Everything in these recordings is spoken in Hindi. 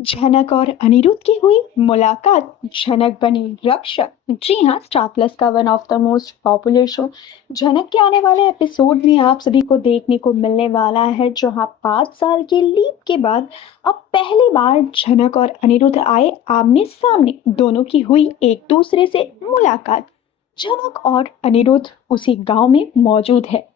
झनक और अनिरुद्ध की हुई मुलाकात। झनक बनी रक्षक। जी हाँ, स्टार प्लस का one of the most popular show झनक के आने वाले एपिसोड में आप सभी को देखने को मिलने वाला है, जहां 5 साल के लीप के बाद अब पहली बार झनक और अनिरुद्ध आए आमने सामने। दोनों की हुई एक दूसरे से मुलाकात। झनक और अनिरुद्ध उसी गांव में मौजूद है।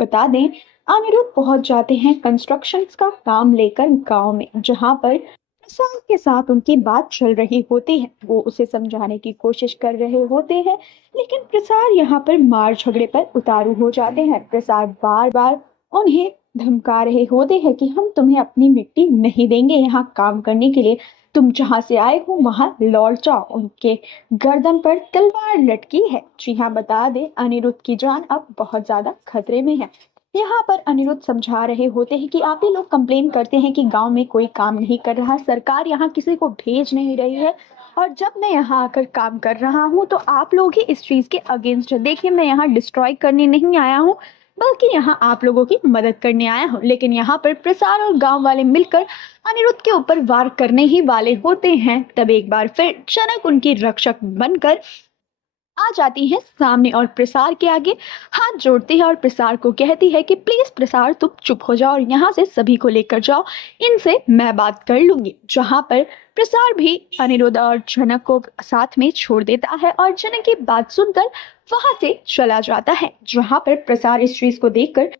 बता दें, अनिरुद्ध पहुंच जाते हैं कंस्ट्रक्शन का काम लेकर गांव में, जहां पर प्रसाद के साथ उनकी बात चल रही होती है। वो उसे समझाने की कोशिश कर रहे होते हैं, लेकिन प्रसाद यहाँ पर मार झगड़े पर उतारू हो जाते हैं। प्रसाद बार बार उन्हें धमका रहे होते हैं कि हम तुम्हें अपनी मिट्टी नहीं देंगे यहाँ काम करने के लिए। तुम जहां से आए हो वहां लौट जाओ। उनके गर्दन पर तलवार लटकी है। जी हाँ, बता दें, अनिरुद्ध की जान अब बहुत ज्यादा खतरे में है। यहाँ पर अनिरुद्ध समझा रहे होते हैं कि आप ही लोग कंप्लेन करते हैं कि गांव में कोई काम नहीं कर रहा, सरकार यहाँ किसी को भेज नहीं रही है, और जब मैं यहाँ आकर काम कर रहा हूँ तो आप लोग ही इस चीज के अगेंस्ट है। देखिए, मैं यहाँ डिस्ट्रॉय करने नहीं आया हूँ, बल्कि यहाँ आप लोगों की मदद करने आया हूँ। लेकिन यहाँ पर प्रसार और गांव वाले मिलकर अनिरुद्ध के ऊपर वार करने ही वाले होते हैं। तब एक बार फिर जनक उनकी रक्षक बनकर आ जाती है सामने और प्रसार के आगे हाथ जोड़ती है और प्रसार को कहती है कि प्लीज प्रसार, तुम चुप हो जाओ और यहाँ से सभी को लेकर जाओ, इनसे मैं बात कर लूंगी। जहाँ पर प्रसार भी अनिरुद्ध और जनक को साथ में छोड़ देता है और जनक की बात सुनकर वहां से चला जाता है। जहाँ पर प्रसार इस चीज को देखकर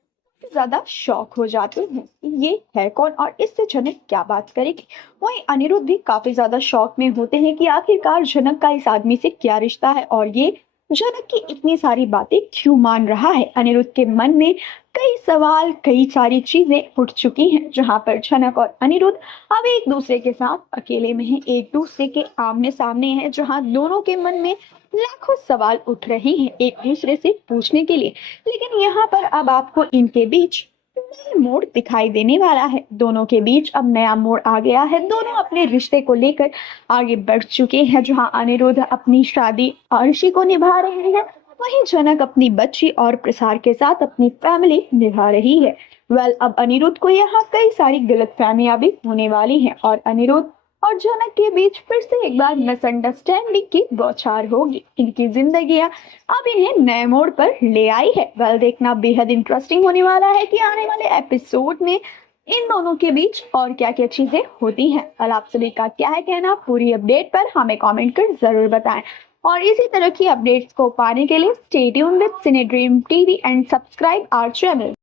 ज्यादा शॉक हो जाते हैं, ये है कौन और इससे जनक क्या बात करेगी। वहीं अनिरुद्ध भी काफी ज्यादा शॉक में होते हैं कि आखिरकार जनक का इस आदमी से क्या रिश्ता है और ये जनक की इतनी सारी बातें क्यों मान रहा है। अनिरुद्ध के मन में कई सवाल, कई सारी चीजें उठ चुकी हैं, जहां पर जनक और अनिरुद्ध अब एक दूसरे के साथ अकेले में हैं, एक दूसरे के आमने सामने हैं, जहां दोनों के मन में लाखों सवाल उठ रहे हैं एक दूसरे से पूछने के लिए। लेकिन यहाँ पर अब आपको इनके बीच नया मोड़ दिखाई देने वाला है। दोनों के बीच अब नया मोड़ आ गया है। दोनों अपने रिश्ते को लेकर आगे बढ़ चुके हैं, जहां अनिरुद्ध अपनी शादी आरुषि को निभा रहे हैं, वहीं जनक अपनी बच्ची और प्रसार के साथ अपनी फैमिली निभा रही है। अब अनिरुद्ध को यहाँ कई सारी गलतफहमियां भी होने वाली हैं और अनिरुद्ध और जनक के बीच फिर से एक बार मिसअंडरस्टैंडिंग की बौछार होगी। इनकी जिंदगियां अब इन्हें नए मोड़ पर ले आई है। देखना बेहद इंटरेस्टिंग होने वाला है कि आने वाले एपिसोड में इन दोनों के बीच और क्या क्या चीजें होती हैं। और आप सभी का क्या है कहना पूरी अपडेट पर हमें कमेंट कर जरूर बताएं। और इसी तरह की अपडेट्स को पाने के लिए stay tuned with Cine Dream TV and subscribe our channel.